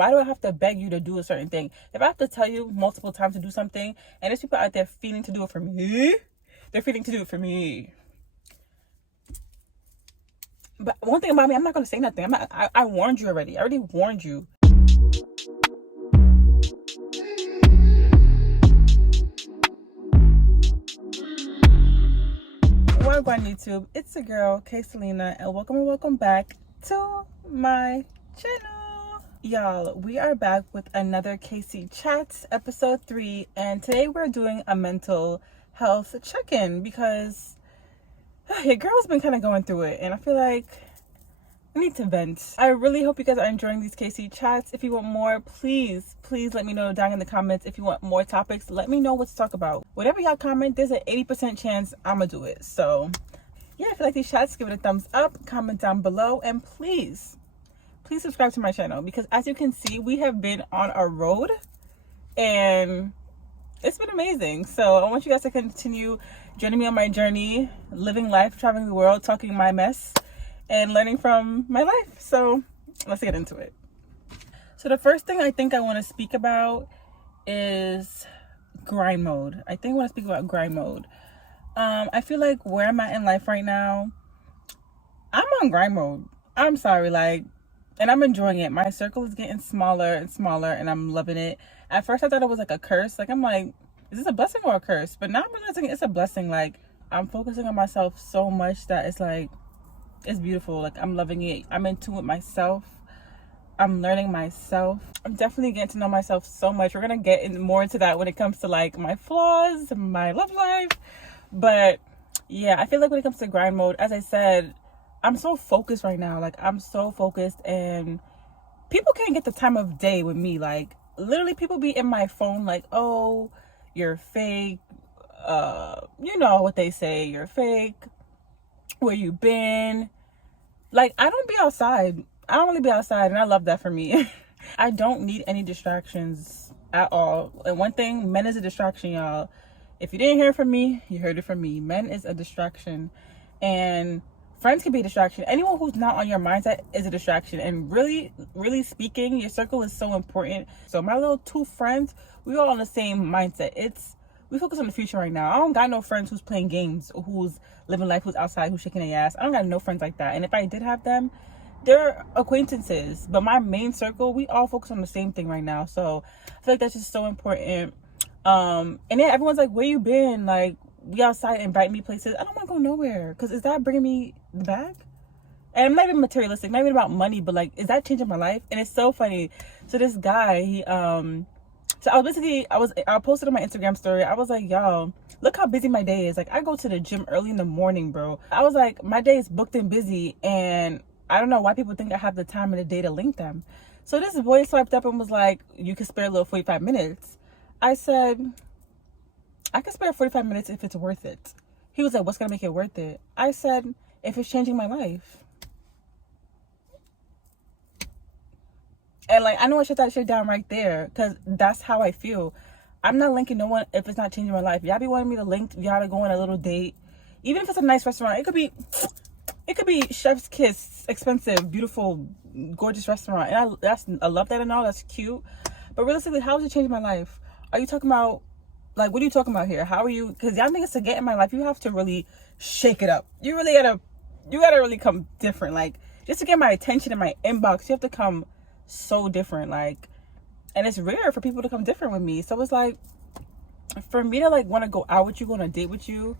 why do I have to beg you to do a certain thing? If I have to tell you multiple times to do something, and there's people out there feeling to do it for me, they're feeling to do it for me. But one thing about me, I'm not going to say nothing. I warned you already. I already warned you. Welcome on YouTube. It's the girl, K Selena, and welcome back to my channel. Y'all, we are back with another KC Chats, episode 3, and today we're doing a mental health check-in because your girl's been kind of going through it, and I feel like I need to vent. I really hope you guys are enjoying these KC Chats. If you want more, please let me know down in the comments. If you want more topics, let me know what to talk about. Whatever y'all comment, there's an 80% chance I'm gonna do it. So yeah, if you like these chats, give it a thumbs up, comment down below, and please subscribe to my channel, because as you can see, we have been on a road and it's been amazing. So I want you guys to continue joining me on my journey, living life, traveling the world, talking my mess, and learning from my life. So let's get into it. So the first thing I think I want to speak about is grind mode. I think I want to speak about grind mode. I feel like where I'm at in life right now, I'm on grind mode. I'm sorry, and I'm enjoying it. My circle is getting smaller and smaller, and I'm loving it. At first, I thought it was like a curse. I'm like, is this a blessing or a curse? But now I'm realizing it's a blessing. I'm focusing on myself so much that it's beautiful. I'm loving it. I'm in tune with myself. I'm learning myself. I'm definitely getting to know myself so much. We're gonna get more into that when it comes to my flaws, my love life. But yeah, I feel like when it comes to grind mode, as I said, I'm so focused right now. I'm so focused, and people can't get the time of day with me. Literally, people be in my phone oh, you're fake. You know what they say, you're fake. Where you been? I don't be outside. I don't really be outside, and I love that for me. I don't need any distractions at all. And one thing, men is a distraction, y'all. If you didn't hear it from me, you heard it from me. Men is a distraction, and friends can be a distraction. Anyone who's not on your mindset is a distraction. And really speaking, your circle is so important. So my little 2 friends, we all on the same mindset. We focus on the future right now. I don't got no friends who's playing games, who's living life, who's outside, who's shaking their ass. I don't got no friends like that. And if I did have them, they're acquaintances. But my main circle, we all focus on the same thing right now. So I feel like that's just so important. And then everyone's like, where you been? We outside, invite me places. I don't want to go nowhere, because is that bringing me the bag? And I'm not even materialistic, not even about money, but is that changing my life? And it's so funny. So this guy, he so I posted on my Instagram story. I was like, y'all, look how busy my day is. I go to the gym early in the morning, bro. I was like, my day is booked and busy, and I don't know why people think I have the time in the day to link them. So this boy swiped up and was like, you can spare a little 45 minutes. I said, I can spare 45 minutes if it's worth it. He was like, what's gonna make it worth it? I said, if it's changing my life. And I know I shut that shit down right there, because that's how I feel. I'm not linking no one if it's not changing my life. Y'all be wanting me to link, y'all to go on a little date. Even if it's a nice restaurant, it could be chef's kiss, expensive, beautiful, gorgeous restaurant. And I love that and all, that's cute. But realistically, how is it changing my life? Are you talking about, what are you talking about here? How are you? Because y'all niggas to get in my life, you have to really shake it up. You gotta really come different. Just to get my attention in my inbox, you have to come so different. And it's rare for people to come different with me. So it's for me to want to go out with you, go on a date with you,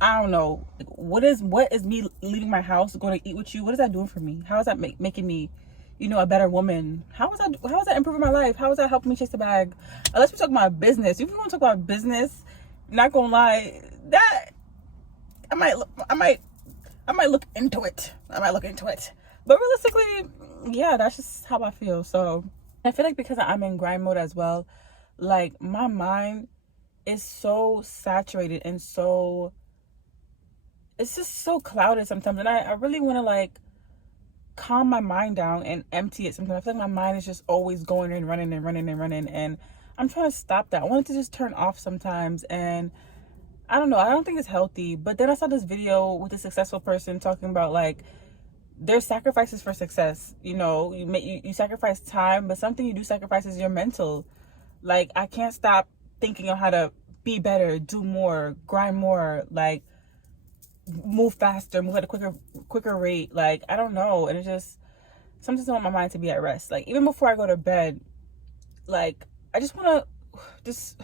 I don't know. What is me leaving my house, going to eat with you? What is that doing for me? How is that making me, a better woman? How is that improving my life? How is that helping me chase the bag? Unless we talk about business. If we want to talk about business, not gonna lie, that I might look into it. But realistically, yeah, that's just how I feel. So I feel because I'm in grind mode as well, my mind is so saturated and it's just so clouded sometimes, and I really want to calm my mind down and empty it sometimes. I feel my mind is just always going and running, and I'm trying to stop that. I want it to just turn off sometimes, and I don't know, I don't think it's healthy. But then I saw this video with a successful person talking about there's sacrifices for success. You know, you sacrifice time, but something you do sacrifice is your mental. Like, I can't stop thinking of how to be better, do more, grind more, like move faster, move at a quicker rate. Like, I don't know. And it just, sometimes I want my mind to be at rest. Like, even before I go to bed, like, I just want to just,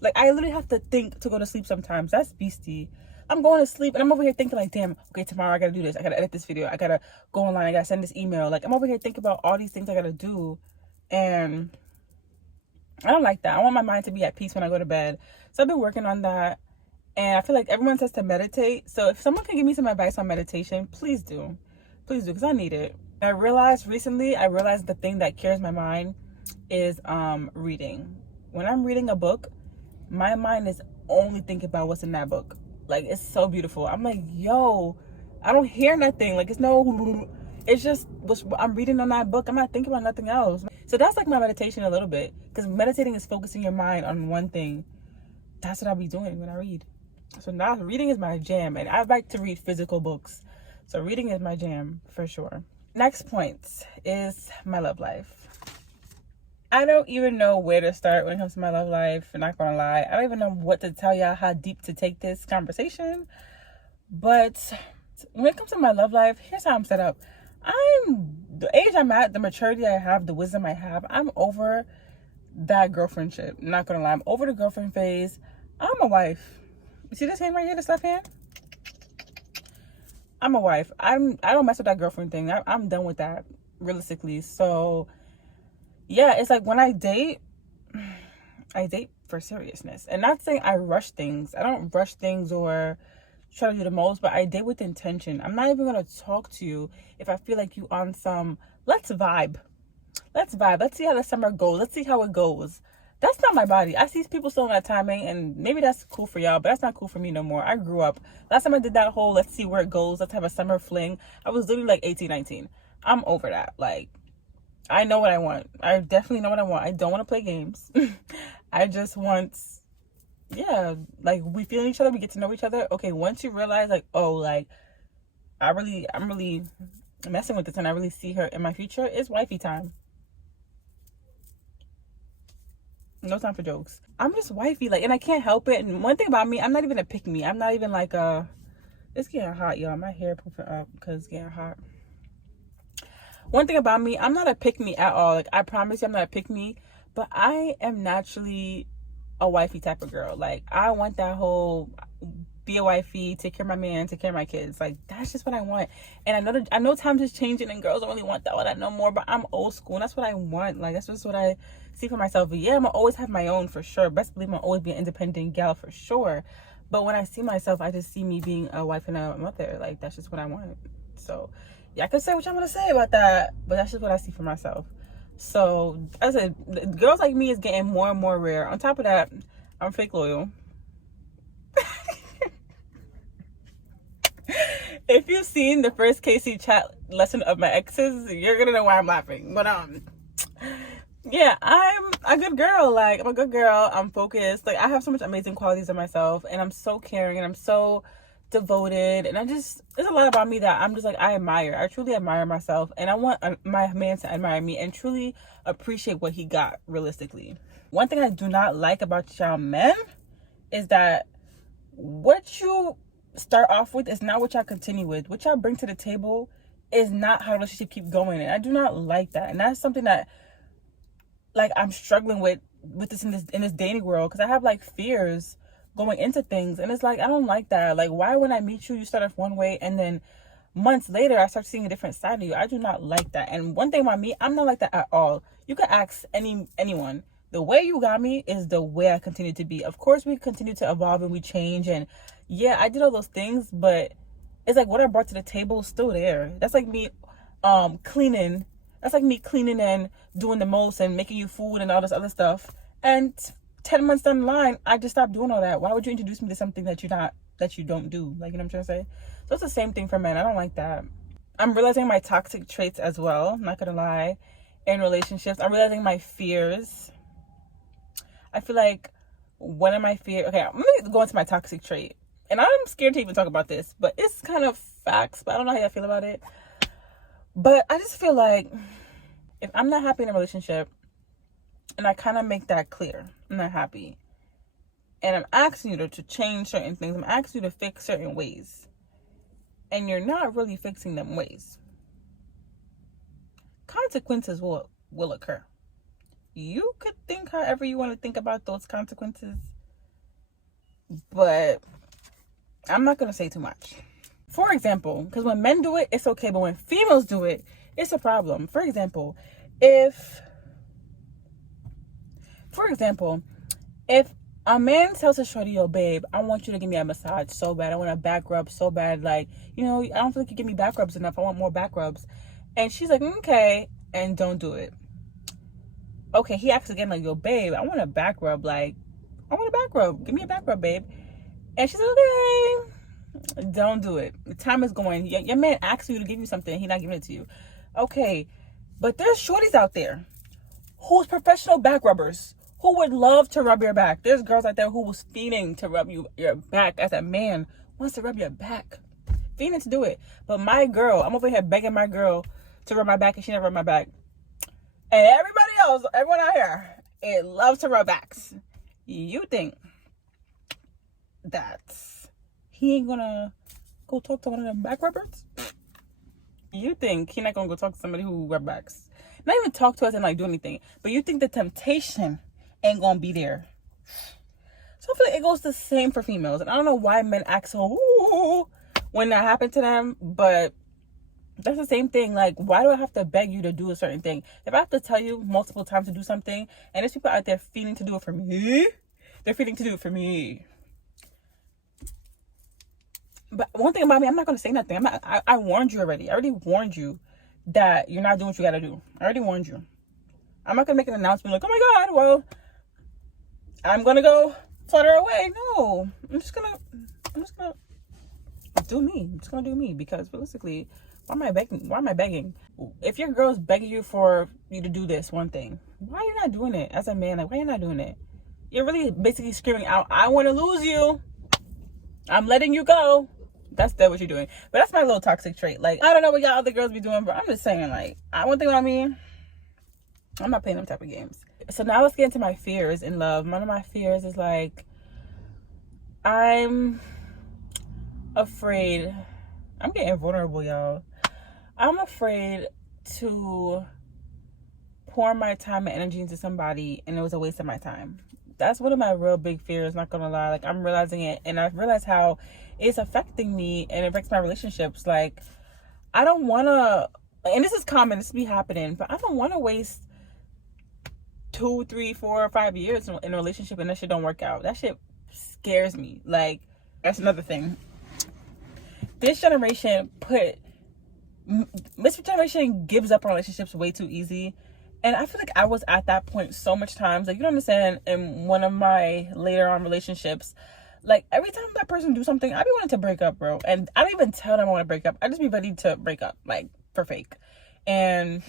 like, I literally have to think to go to sleep sometimes. That's beastie. I'm going to sleep and I'm over here thinking like, damn, okay, tomorrow I gotta do this. I gotta edit this video. I gotta go online. I gotta send this email. Like, I'm over here thinking about all these things I gotta do. And I don't like that. I want my mind to be at peace when I go to bed. So I've been working on that. And I feel like everyone says to meditate. So if someone can give me some advice on meditation, please do. Please do, because I need it. I realized the thing that clears my mind is reading. When I'm reading a book, my mind is only thinking about what's in that book. Like, it's so beautiful. I'm like, yo, I don't hear nothing. Like, it's just what I'm reading on that book. I'm not thinking about nothing else. So that's like my meditation a little bit, because meditating is focusing your mind on one thing. That's what I'll be doing when I read. So now reading is my jam, and I like to read physical books. So reading is my jam for sure. Next point is my love life. I don't even know where to start when it comes to my love life. I'm not gonna lie. I don't even know what to tell y'all, how deep to take this conversation. But when it comes to my love life, here's how I'm set up. The age I'm at, the maturity I have, the wisdom I have, I'm over that girlfriend shit. I'm not gonna lie. I'm over the girlfriend phase. I'm a wife. You see this hand right here, this left hand? I'm a wife. I don't mess with that girlfriend thing. I'm done with that, realistically. So yeah, it's like when I date for seriousness. And not saying I rush things. I don't rush things or try to do the most, but I date with intention. I'm not even gonna talk to you if I feel like you on some, let's vibe. Let's see how the summer goes. Let's see how it goes. That's not my body. I see people still on that timing, and maybe that's cool for y'all, but that's not cool for me no more. I grew up. Last time I did that whole let's see where it goes, let's have a summer fling, I was literally like 18, 19. I'm over that. Like, I know what I want. I definitely know what I want. I don't want to play games. I just want, yeah, like, we feel each other, we get to know each other. Okay, once you realize, like, oh, like, I'm really messing with this and I really see her in my future, it's wifey time. No time for jokes. I'm just wifey, like, and I can't help it. And one thing about me, I'm not even a pick me. I'm not even like it's getting hot, y'all. My hair poofing up because it's getting hot. One thing about me, I'm not a pick me at all. Like, I promise you, I'm not a pick me, but I am naturally a wifey type of girl. Like, I want that whole be a wifey, take care of my man, take care of my kids. Like, that's just what I want. And I know times is changing and girls don't really want that no more, but I'm old school and that's what I want. Like, that's just what I see for myself. But yeah, I'm gonna always have my own for sure. Best believe I'm gonna always be an independent gal for sure. But when I see myself, I just see me being a wife and a mother. Like, that's just what I want. So yeah, I could say what I'm gonna say about that, but that's just what I see for myself. So as I said, girls like me is getting more and more rare. On top of that, I'm fake loyal. If you've seen the first KC chat lesson of my exes, you're gonna know why I'm laughing. But yeah, I'm a good girl. Like, I'm a good girl. I'm focused. Like, I have so much amazing qualities of myself, and I'm so caring, and I'm so devoted, and there's a lot about me that I'm just like, I truly admire myself, and I want my man to admire me and truly appreciate what he got realistically. One thing I do not like about y'all men is that what you start off with is not what y'all continue with. What y'all bring to the table is not how the relationship keep going, and I do not like that. And that's something that, like, I'm struggling with this in this dating world, because I have like fears going into things, and it's like, I don't like that. Like, why when I meet you, you start off one way and then months later I start seeing a different side of you? I do not like that. And one thing about me, I'm not like that at all. You can ask anyone. The way you got me is the way I continue to be. Of course, we continue to evolve and we change, and yeah, I did all those things, but it's like what I brought to the table is still there. That's like me cleaning. That's like me cleaning and doing the most and making you food and all this other stuff. And 10 months down the line, I just stopped doing all that. Why would you introduce me to something that you don't do? Like, you know what I'm trying to say? So it's the same thing for men. I don't like that. I'm realizing my toxic traits as well. I'm not gonna lie. In relationships, I'm realizing my fears. I feel like one of my fears, okay, I'm gonna go into my toxic trait. And I'm scared to even talk about this, but it's kind of facts, but I don't know how I feel about it. But I just feel like if I'm not happy in a relationship, and I kind of make that clear, I'm not happy, and I'm asking you to change certain things, I'm asking you to fix certain ways, and you're not really fixing them ways, consequences will occur. You could think however you want to think about those consequences, but I'm not going to say too much. For example, because when men do it, it's okay, but when females do it, it's a problem. For example, if a man tells a shorty, yo, babe, I want you to give me a massage so bad. I want a back rub so bad. Like, I don't feel like you give me back rubs enough. I want more back rubs. And she's like, okay, and don't do it. Okay, he asks again, like, yo, babe, I want a back rub. Like, I want a back rub. Give me a back rub, babe. And she's like, okay, don't do it. The time is going. Your man asks you to give you something, and he's not giving it to you. Okay, but there's shorties out there who's professional back rubbers, who would love to rub your back. There's girls out there who was fiending to rub your back. As a man wants to rub your back, fiending to do it. But my girl, I'm over here begging my girl to rub my back, and she never rubbed my back. And everybody else, everyone out here, it loves to rub backs. You think that he ain't gonna go talk to one of them back rubbers? You think he not gonna go talk to somebody who rub backs? Not even talk to us and like do anything, but you think the temptation ain't gonna be there. So I feel like it goes the same for females, and I don't know why men act so ooh when that happened to them, but that's the same thing. Like, why do I have to beg you to do a certain thing? If I have to tell you multiple times to do something, and there's people out there feeling to do it for me, they're feeling to do it for me. But one thing about me, I'm not gonna say nothing. I warned you already. I already warned you that you're not doing what you gotta do. I already warned you. I'm not gonna make an announcement like, oh my God, well, I'm gonna go flutter away. No, I'm just gonna do me. I'm just gonna do me, because realistically, why am I begging? If your girl's begging you for you to do this one thing, why are you not doing it? As a man, like, why are you not doing it? You're really basically screaming out, I want to lose you. I'm letting you go. That's what you're doing. But that's my little toxic trait. Like, I don't know what y'all other girls be doing, but I'm just saying, like, one thing about me, I'm not playing them type of games. So now let's get into my fears in love. One of my fears is, like, I'm afraid. I'm getting vulnerable, y'all. I'm afraid to pour my time and energy into somebody and it was a waste of my time. That's one of my real big fears, not gonna lie. Like, I'm realizing it, and I've realized how it's affecting me and it affects my relationships. Like, I don't wanna, and this is common, this be happening, but I don't wanna waste 2, 3, 4, 5 years in a relationship and that shit don't work out. That shit scares me. Like, that's another thing. This generation gives up on relationships way too easy. And I feel like I was at that point so much times. Like, you don't understand, in one of my later on relationships, like, every time that person do something, I be wanting to break up, bro. And I don't even tell them I want to break up. I just be ready to break up, like, for fake. And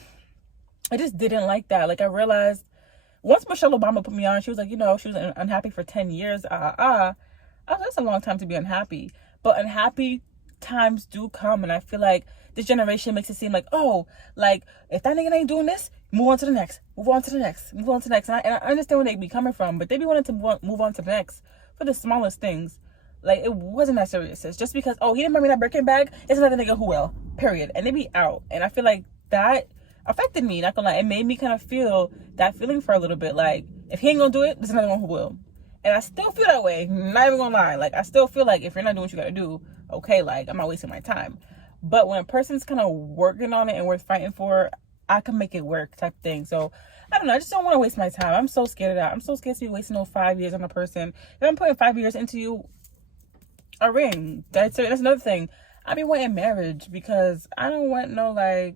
I just didn't like that. Like, I realized once Michelle Obama put me on, she was like, she was unhappy for 10 years. I was like, that's a long time to be unhappy. But unhappy times do come, and I feel like this generation makes it seem like, oh, like, if that nigga ain't doing this, move on to the next, move on to the next, move on to the next. And I understand where they be coming from, but they be wanting to move on to the next for the smallest things. Like, it wasn't that serious. It's just because, oh, he didn't bring me that Birkin bag, it's another nigga who will, period. And they be out. And I feel like that affected me, not gonna lie. It made me kind of feel that feeling for a little bit. Like, if he ain't gonna do it, there's another one who will. And I still feel that way, not even gonna lie. Like, I still feel like if you're not doing what you gotta do, okay, like, I'm not wasting my time. But when a person's kind of working on it and worth fighting for, I can make it work type thing. So, I don't know. I just don't want to waste my time. I'm so scared of that. I'm so scared to be wasting those 5 years on a person. If I'm putting 5 years into you, a ring. That's another thing. I be wanting marriage because I don't want no, like,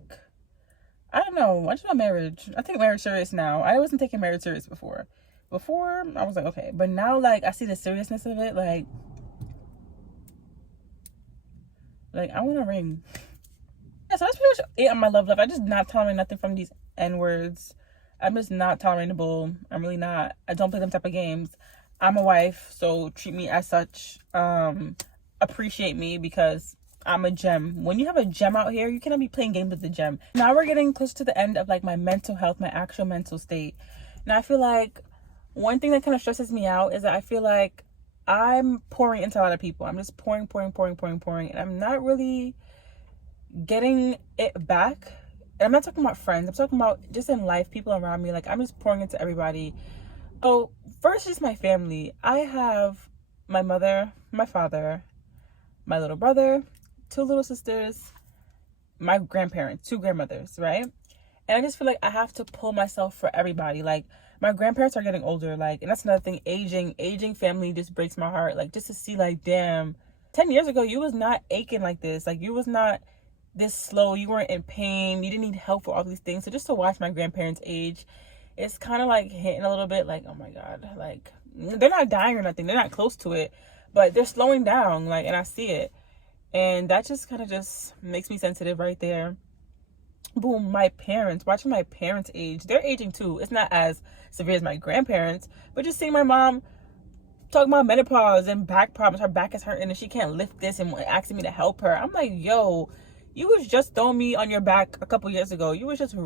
I don't know. I just want marriage. I take marriage serious now. I wasn't taking marriage serious before. Before, I was like, okay. But now, like, I see the seriousness of it. Like, I want a ring. Yeah, so that's pretty much it on my love life. I just not tolerating nothing from these N-words. I'm just not tolerable. I'm really not. I don't play them type of games. I'm a wife, so treat me as such. Appreciate me, because I'm a gem. When you have a gem out here, you cannot be playing games with the gem. Now we're getting close to the end of like my mental health, my actual mental state. Now I feel like one thing that kind of stresses me out is that I feel like I'm pouring into a lot of people. I'm just pouring, and I'm not really getting it back. And I'm not talking about friends. I'm talking about just in life, people around me. Like, I'm just pouring into everybody. So first, just my family. I have my mother, my father, my little brother, 2 little sisters, my grandparents, 2 grandmothers, right? And I just feel like I have to pull myself for everybody. Like, my grandparents are getting older, like, and that's another thing. Aging family just breaks my heart. Like, just to see, like, damn, 10 years ago, you was not aching like this. Like, you was not this slow. You weren't in pain. You didn't need help for all these things. So just to watch my grandparents age, it's kind of like hitting a little bit like, oh my God, like, they're not dying or nothing. They're not close to it, but they're slowing down, like, and I see it. And that just kind of just makes me sensitive right there. Boom, my parents, watching my parents age, they're aging too. It's not as severe as my grandparents, but just seeing my mom talking about menopause and back problems, her back is hurting and she can't lift this and asking me to help her. I'm like, yo, you was just throwing me on your back a couple years ago. You was just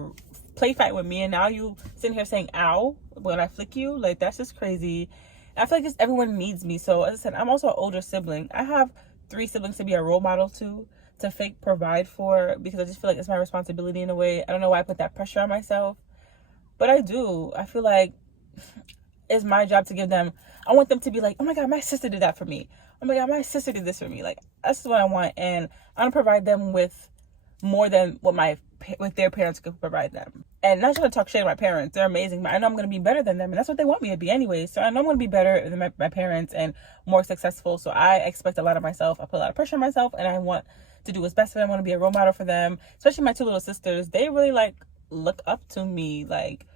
play fight with me, and now you sitting here saying ow when I flick you. Like, that's just crazy. I feel like just everyone needs me. So as I said, I'm also an older sibling. I have 3 siblings to be a role model to fake provide for, because I just feel like it's my responsibility in a way. I don't know why I put that pressure on myself, but I do. I feel like it's my job to give them, I want them to be like, oh my God, my sister did that for me. Oh my God, my sister did this for me. Like, that's what I want. And I want to provide them with more than what their parents could provide them. And not trying to talk shit about my parents. They're amazing, but I know I'm going to be better than them. And that's what they want me to be anyway. So I know I'm going to be better than my parents and more successful. So I expect a lot of myself. I put a lot of pressure on myself, and I want to do what's best for them. I want to be a role model for them. Especially my 2 little sisters. They really like look up to me. Like,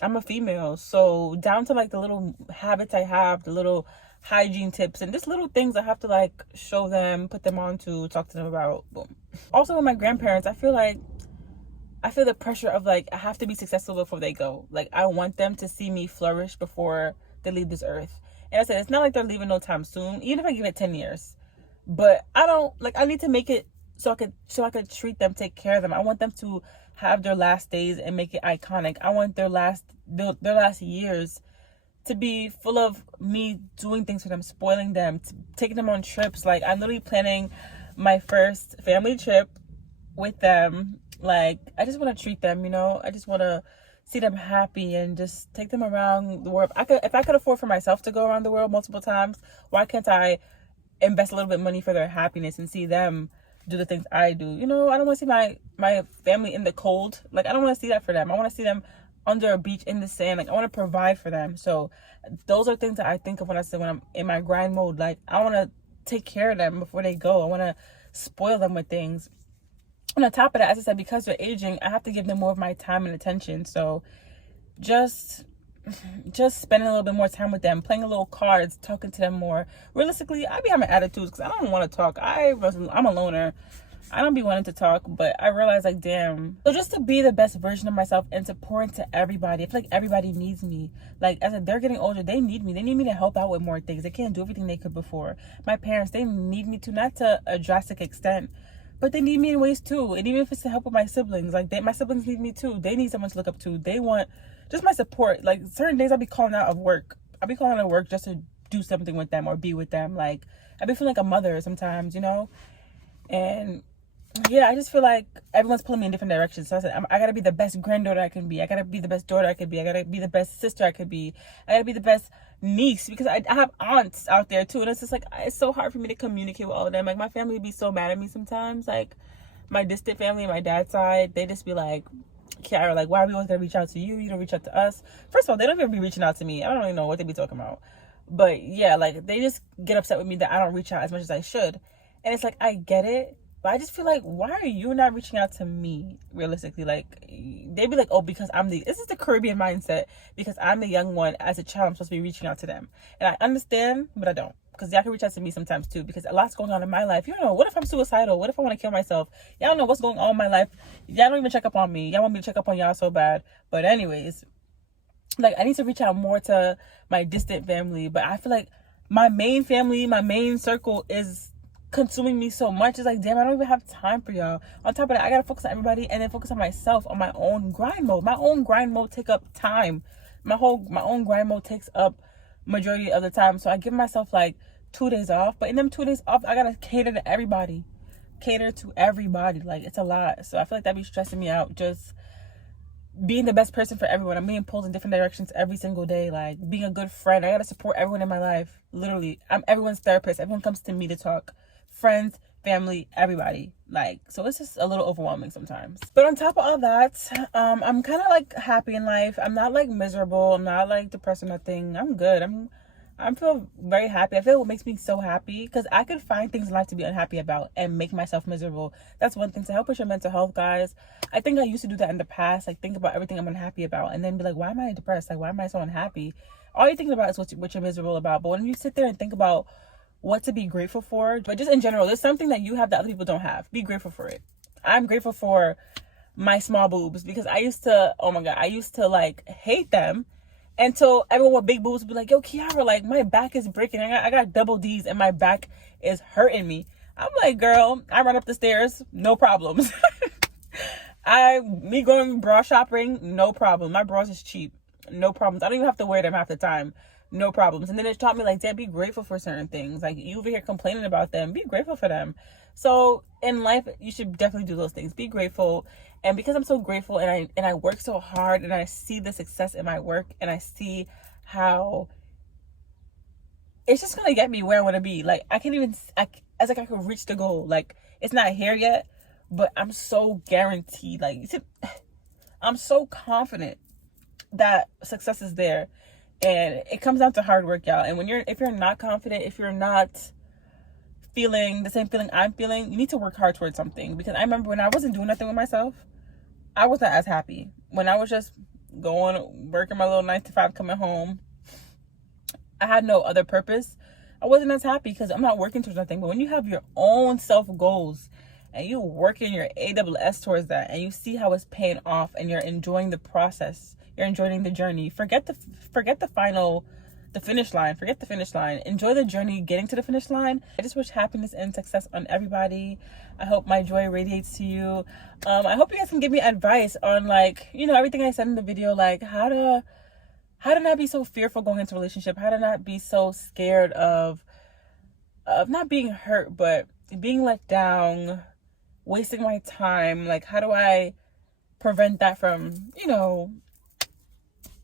I'm a female. So down to like the little habits I have, the little hygiene tips, and just little things I have to like show them, put them on to, talk to them about. Boom. Also with my grandparents, I feel the pressure of like, I have to be successful before they go. Like, I want them to see me flourish before they leave this earth. And I said, it's not like they're leaving no time soon, even if I give it 10 years. But I need to make it so I could treat them, take care of them. I want them to have their last days and make it iconic. I want their last years to be full of me doing things for them, spoiling them, taking them on trips. Like, I'm literally planning my first family trip with them. Like, I just want to treat them, I just want to see them happy and just take them around the world. If I could afford for myself to go around the world multiple times, why can't I invest a little bit of money for their happiness and see them do the things I do? I don't want to see my family in the cold. Like, I don't want to see that for them. I want to see them under a beach in the sand. Like, I want to provide for them. So those are things that I think of when I'm in my grind mode. Like, I want to take care of them before they go. I want to spoil them with things. And on top of that, as I said, because they're aging, I have to give them more of my time and attention. So just spending a little bit more time with them, playing a little cards, talking to them more. Realistically, I be having attitudes because I don't want to talk. I'm a loner. I don't be wanting to talk, but I realize, like, damn. So just to be the best version of myself and to pour into everybody. I feel like everybody needs me. Like, as they're getting older, they need me. They need me to help out with more things. They can't do everything they could before. My parents, they need me to, not to a drastic extent, but they need me in ways too. And even if it's to help with my siblings, like, my siblings need me too. They need someone to look up to. They want just my support. Like, certain days I'll be calling out of work. I'll be calling out of work just to do something with them or be with them. Like, I'll be feeling like a mother sometimes, And yeah, I just feel like everyone's pulling me in different directions. So I said, I gotta be the best granddaughter I can be. I gotta be the best daughter I could be. I gotta be the best sister I could be. I gotta be the best niece, because I have aunts out there too. And it's just like, it's so hard for me to communicate with all of them. Like, my family be so mad at me sometimes. Like, my distant family on my dad's side, they just be like, Kiara, like, why are we always gonna reach out to you? You don't reach out to us. First of all, they don't even be reaching out to me. I don't really know what they be talking about. But yeah, like, they just get upset with me that I don't reach out as much as I should. And it's like, I get it. But I just feel like, why are you not reaching out to me, realistically? Like, they'd be like, oh, because this is the Caribbean mindset. Because I'm the young one, as a child, I'm supposed to be reaching out to them. And I understand, but I don't. Because y'all can reach out to me sometimes too. Because a lot's going on in my life. You don't know, what if I'm suicidal? What if I want to kill myself? Y'all don't know what's going on in my life. Y'all don't even check up on me. Y'all want me to check up on y'all so bad. But anyways, like, I need to reach out more to my distant family. But I feel like my main family, my main circle is consuming me so much. It's like, damn, I don't even have time for y'all. On top of that, I gotta focus on everybody and then focus on myself, on my own grind mode. My own grind mode take up time. My own grind mode takes up majority of the time. So I give myself like 2 days off, but in them 2 days off, I gotta cater to everybody. Like, it's a lot. So I feel like that be stressing me out, just being the best person for everyone. I'm being pulled in different directions every single day. Like, being a good friend, I gotta support everyone in my life. Literally, I'm everyone's therapist. Everyone comes to me to talk. Friends, family, everybody. Like, so it's just a little overwhelming sometimes. But on top of all that, I'm kind of like happy in life. I'm not like miserable. I'm not like depressed or nothing. I'm good. I feel very happy. I feel what makes me so happy, because I could find things in life to be unhappy about and make myself miserable. That's one thing. To help with your mental health, guys, I think I used to do that in the past. Like, think about everything I'm unhappy about and then be like, why am I depressed? Like, why am I so unhappy? All you're thinking about is what you're miserable about. But when you sit there and think about what to be grateful for, but just in general, there's something that you have that other people don't have. Be grateful for it. I'm grateful for my small boobs, because I used to like hate them until everyone with big boobs would be like, yo, Kiara, like, my back is breaking. I got double D's and my back is hurting me. I'm like, girl, I run up the stairs, no problems. Me going bra shopping, no problem. My bras is cheap, no problems. I don't even have to wear them half the time, no problems. And then it taught me, like, Dad, be grateful for certain things. Like, you over here complaining about them, be grateful for them. So in life, you should definitely do those things. Be grateful. And because I'm so grateful and I work so hard and I see the success in my work and I see how it's just going to get me where I want to be. Like, I could reach the goal. Like, it's not here yet, but I'm so guaranteed. Like, I'm so confident that success is there. And it comes down to hard work, y'all. And if you're not confident, if you're not feeling the same feeling I'm feeling, you need to work hard towards something. Because I remember when I wasn't doing nothing with myself, I wasn't as happy. When I was just working my little 9 to 5, coming home, I had no other purpose. I wasn't as happy because I'm not working towards nothing. But when you have your own self goals and you working your AWS towards that, and you see how it's paying off, and you're enjoying the process, you're enjoying the journey. Forget the finish line. Forget the finish line. Enjoy the journey getting to the finish line. I just wish happiness and success on everybody. I hope my joy radiates to you. I hope you guys can give me advice on, like, you know, everything I said in the video, like how to not be so fearful going into a relationship, how to not be so scared of not being hurt, but being let down, wasting my time. Like, how do I prevent that from, you know,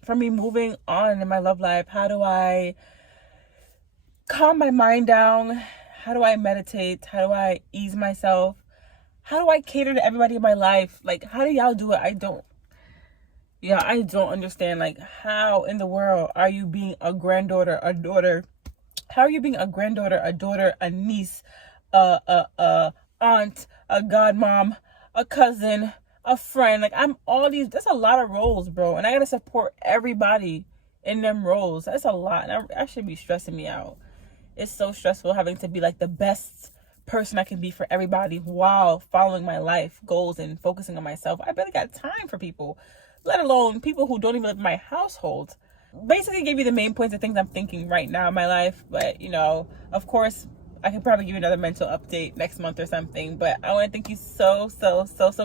from me moving on in my love life? How do I calm my mind down? How do I meditate? How do I ease myself? How do I cater to everybody in my life? Like, how do y'all do it? I don't understand. Like, how in the world are you being a granddaughter, a daughter? How are you being a granddaughter, a daughter, a niece, a aunt, a godmom, a cousin, a friend? Like, I'm all these. That's a lot of roles, bro, and I gotta support everybody in them roles. That's a lot, and that should be stressing me out. It's so stressful having to be like the best person I can be for everybody while following my life goals and focusing on myself. I barely got time for people, let alone people who don't even live in my household. Basically gave you the main points of things I'm thinking right now in my life. But, you know, of course, I could probably give you another mental update next month or something. But I want to thank you so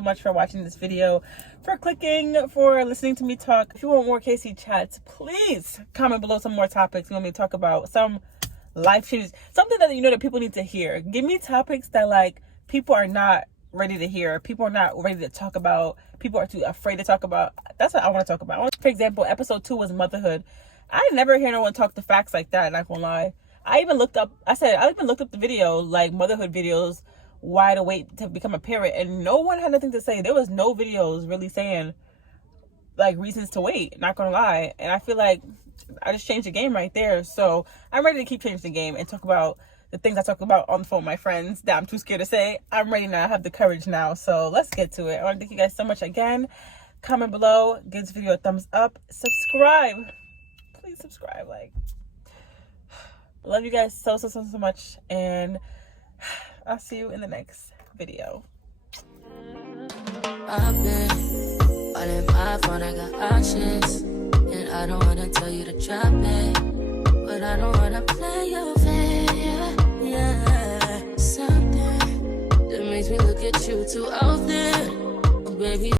much for watching this video, for clicking, for listening to me talk. If you want more KC chats, please comment below some more topics you want me to talk about. Some life changes, something that you know that people need to hear. Give me topics that, like, people are not ready to hear, people are not ready to talk about, people are too afraid to talk about. That's what I want to talk about. For example, episode 2 was motherhood. I never hear no one talk the facts like that, not gonna lie. I even looked up the video, like, motherhood videos, why to wait to become a parent, and no one had nothing to say. There was no videos really saying, like, reasons to wait, not gonna lie. And I feel like I just changed the game right there. So I'm ready to keep changing the game and talk about the things I talk about on the phone with my friends that I'm too scared to say. I'm ready now. I have the courage now. So let's get to it. I want to thank you guys so much again. Comment below. Give this video a thumbs up. Subscribe. Please subscribe. Like, love you guys so much. And I'll see you in the next video. I've been all in my phone. I got options. And I don't wanna tell you to drop it, but I don't wanna play your fair. Yeah. get you too out there, baby.